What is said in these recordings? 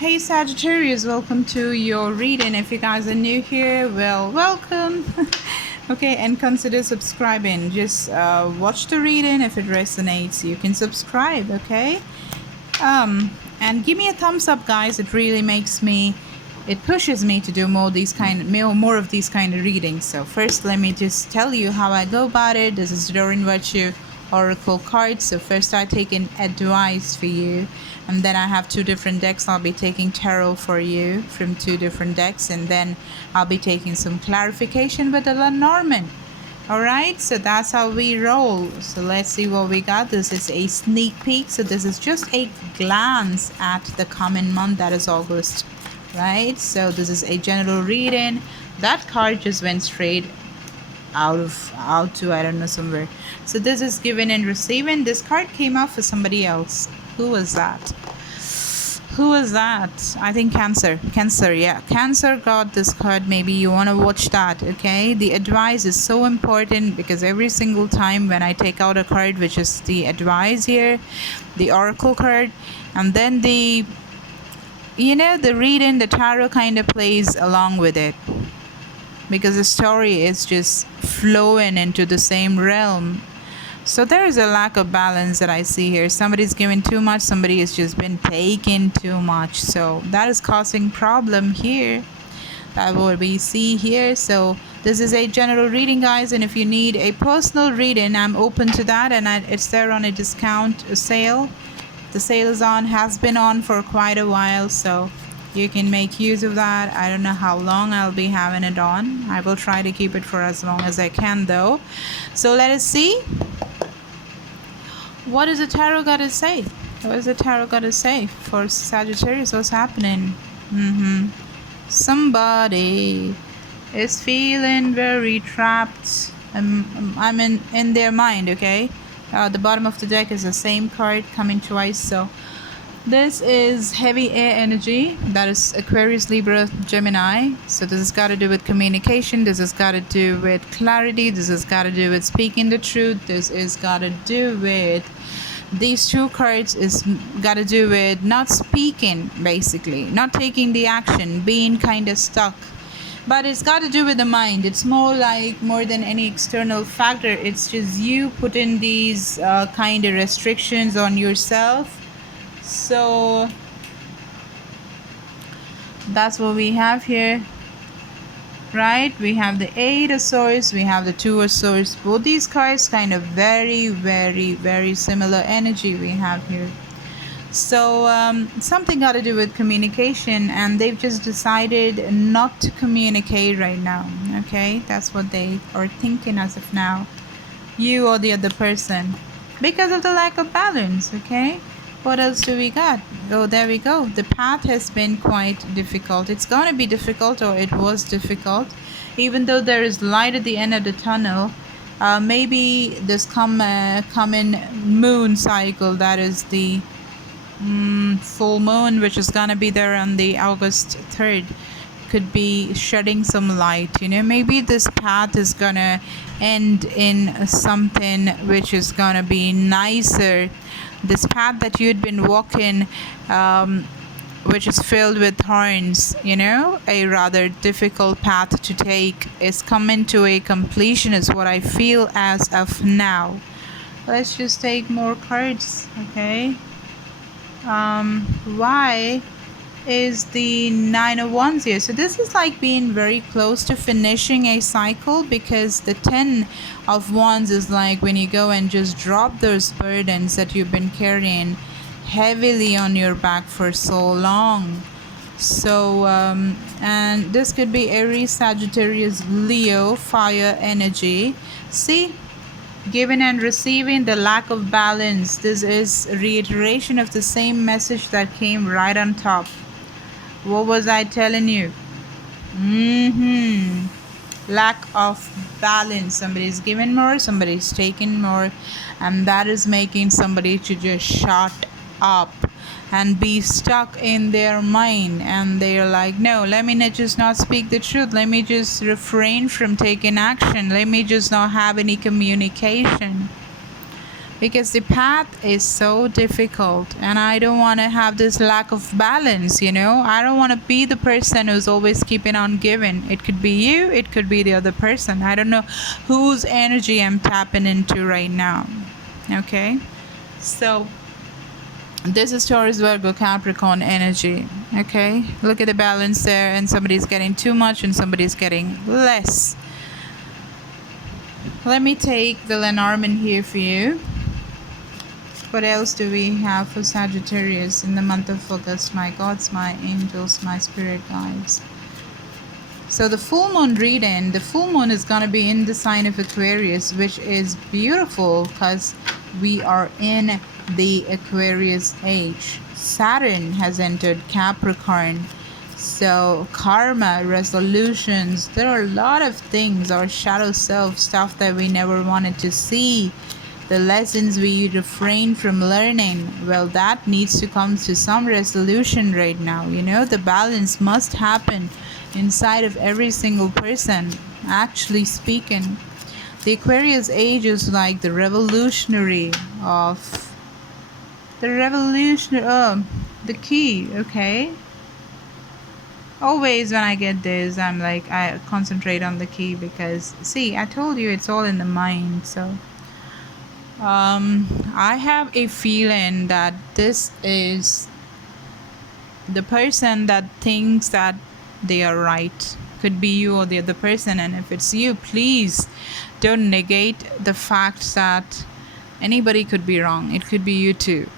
Hey Sagittarius, welcome to your reading. If you guys are new here, well, welcome. Okay, and consider subscribing. Just watch the reading. If it resonates, you can subscribe. Okay, and give me a thumbs up, guys. It really makes me, it pushes me to do more of these kind of readings. So first, let me just tell you how I go about it. This is Doreen Virtue Oracle cards. So first I take an advice for you, and then I have two different decks. I'll be taking tarot for you from two different decks, and then I'll be taking some clarification with the Lenormand. Alright, so that's how we roll. So let's see what we got. This is a sneak peek. So this is just a glance at the coming month, that is August. Right, so this is a general reading. That card just went straight out to I don't know, somewhere. So this is giving and receiving. This card came out for somebody else. Who was that? I think Cancer. Yeah, Cancer got this card. Maybe you want to watch that. Okay, the advice is so important, because every single time when I take out a card, which is the advice here, the oracle card, and then the reading, the tarot kind of plays along with it, because the story is just flowing into the same realm. So there is a lack of balance that I see here. Somebody's giving too much, somebody has just been taking too much. So that is causing problem here. That what we see here. So this is a general reading, guys, and if you need a personal reading, I'm open to that, and it's there on a discount sale. The sale is on, has been on for quite a while, so you can make use of that. I don't know how long I'll be having it on. I will try to keep it for as long as I can, though. So let us see. What is the tarot got to say? What is the tarot got to say for Sagittarius? What's happening? Somebody is feeling very trapped. I'm in their mind, okay? The bottom of the deck is the same card coming twice. So this is heavy air energy. That is Aquarius, Libra, Gemini. So this has got to do with communication. This has got to do with clarity. This has got to do with speaking the truth. This is got to do with, these two cards is got to do with not speaking, basically, not taking the action, being kind of stuck. But it's got to do with the mind. It's more than any external factor. It's just you putting these kind of restrictions on yourself. So that's what we have here, right? We have the Eight of Swords, we have the Two of Swords. Both these cards kind of very, very, very similar energy we have here. So something got to do with communication, and they've just decided not to communicate right now. Okay, that's what they are thinking as of now, you or the other person, because of the lack of balance. Okay, what else do we got? Oh, there we go. The path has been quite difficult. It's going to be difficult, or it was difficult, even though there is light at the end of the tunnel. Maybe this coming moon cycle, that is the full moon, which is gonna be there on the August 3rd, could be shedding some light. Maybe this path is gonna end in something which is gonna be nicer. This path that you'd been walking, which is filled with thorns, a rather difficult path to take, is coming to a completion, is what I feel as of now. Let's just take more cards. Okay, why is the Nine of Wands here? So this is like being very close to finishing a cycle, because the Ten of Wands is like when you go and just drop those burdens that you've been carrying heavily on your back for so long. So and this could be Aries, Sagittarius, Leo, fire energy. See, giving and receiving, the lack of balance. This is a reiteration of the same message that came right on top. What was I telling you? Lack of balance. Somebody's giving more, somebody's taking more, and that is making somebody to just shut up and be stuck in their mind, and they're like, no, let me just not speak the truth, let me just refrain from taking action, let me just not have any communication. because the path is so difficult, and I don't want to have this lack of balance, you know. I don't want to be the person who's always keeping on giving. It could be you, it could be the other person. I don't know whose energy I'm tapping into right now. Okay, so this is Taurus, Virgo, Capricorn energy. Okay, look at the balance there, and somebody's getting too much and somebody's getting less. Let me take the Lenormand here for you. What else do we have for Sagittarius in the month of August? My gods, my angels, my spirit guides. So the full moon reading, the full moon is going to be in the sign of Aquarius, which is beautiful because we are in the Aquarius age. Saturn has entered Capricorn. So karma, resolutions, there are a lot of things, our shadow self, stuff that we never wanted to see. The lessons we refrain from learning, well, that needs to come to some resolution right now. You know, the balance must happen inside of every single person, actually speaking. The Aquarius age is like the revolutionary of the key. Okay, always when I get this, I'm like, I concentrate on the key, because see, I told you it's all in the mind. So I have a feeling that this is the person that thinks that they are right. Could be you or the other person, and if it's you, please don't negate the fact that anybody could be wrong. It could be you too.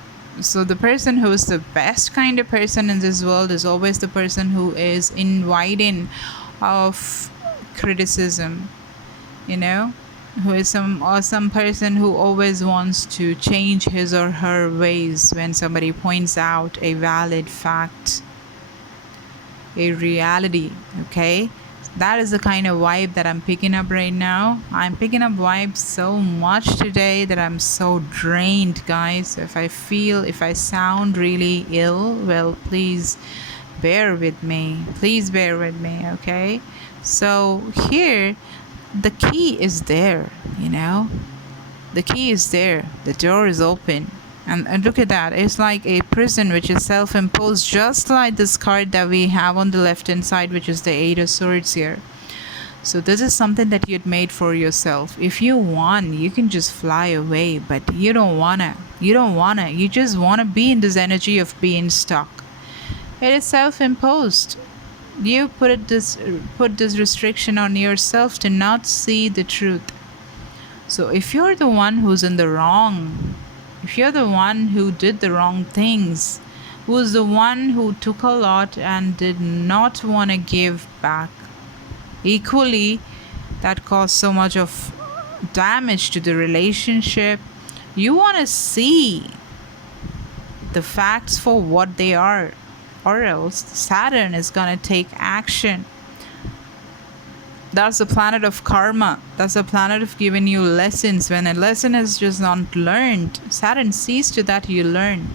So the person who is the best kind of person in this world is always the person who is inviting of criticism, you know, who is some person who always wants to change his or her ways when somebody points out a valid fact, a reality. Okay, that is the kind of vibe that I'm picking up right now. I'm picking up vibes so much today that I'm so drained, guys. If I sound really ill, well, please bear with me. Okay, so here the key is there, you know, the key is there, the door is open, and look at that, it's like a prison which is self-imposed, just like this card that we have on the left hand side, which is the Eight of Swords here. So this is something that you'd made for yourself. If you want, you can just fly away, but you don't wanna, you just wanna be in this energy of being stuck. It is self-imposed. You put this restriction on yourself to not see the truth. So if you're the one who's in the wrong, if you're the one who did the wrong things, who's the one who took a lot and did not want to give back, equally that caused so much of damage to the relationship, you want to see the facts for what they are, or else Saturn is going to take action. That's the planet of karma. That's the planet of giving you lessons. When a lesson is just not learned, Saturn sees to that you learn,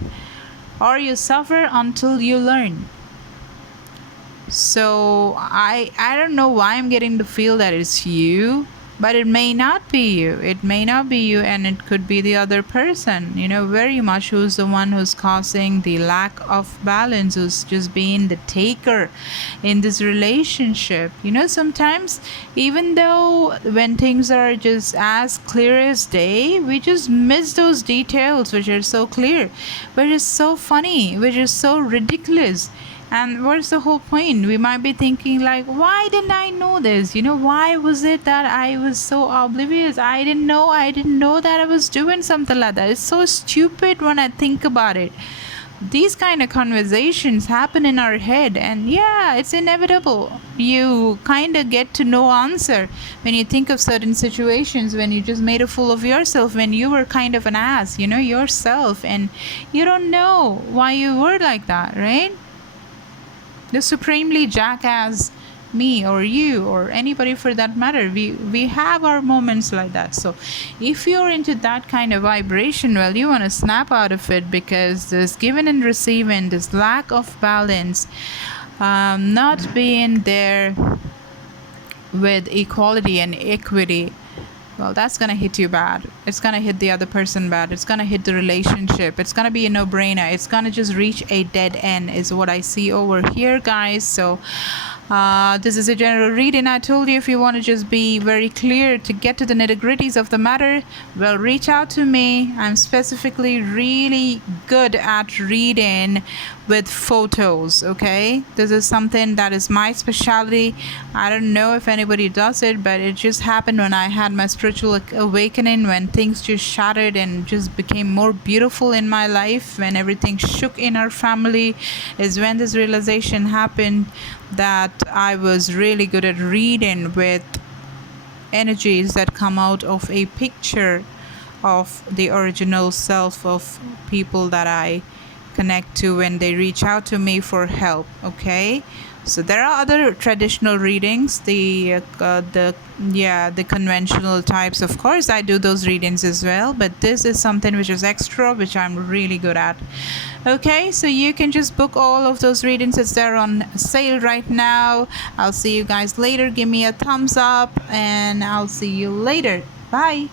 or you suffer until you learn. So I don't know why I'm getting the feel that it's you, but it may not be you. It may not be you, and it could be the other person, you know, very much, who's the one who's causing the lack of balance, who's just being the taker in this relationship. You know, sometimes even though when things are just as clear as day, we just miss those details which are so clear, which is so funny, which is so ridiculous. And what's the whole point? We might be thinking like, why didn't I know this? You know, why was it that I was so oblivious? I didn't know that I was doing something like that. It's so stupid when I think about it. These kind of conversations happen in our head, and yeah, it's inevitable. You kind of get to no answer when you think of certain situations, when you just made a fool of yourself, when you were kind of an ass, you know, yourself, and you don't know why you were like that, right? The supremely jackass me or you or anybody for that matter, we have our moments like that. So if you're into that kind of vibration, well, you want to snap out of it, because this giving and receiving, this lack of balance, not being there with equality and equity, well, that's gonna hit you bad. It's gonna hit the other person bad. It's gonna hit the relationship. It's gonna be a no-brainer. It's gonna just reach a dead end is what I see over here, guys. So this is a general reading. I told you, if you want to just be very clear to get to the nitty-gritties of the matter, well, reach out to me. I'm specifically really good at reading with photos. Okay, this is something that is my specialty. I don't know if anybody does it, but it just happened when I had my spiritual awakening, when things just shattered and just became more beautiful in my life, when everything shook in our family, is when this realization happened that I was really good at reading with energies that come out of a picture of the original self of people that I connect to when they reach out to me for help. Okay, so there are other traditional readings, the conventional types. Of course, I do those readings as well, but this is something which is extra, which I'm really good at. Okay, so you can just book all of those readings. It's there on sale right now. I'll see you guys later. Give me a thumbs up, and I'll see you later. Bye.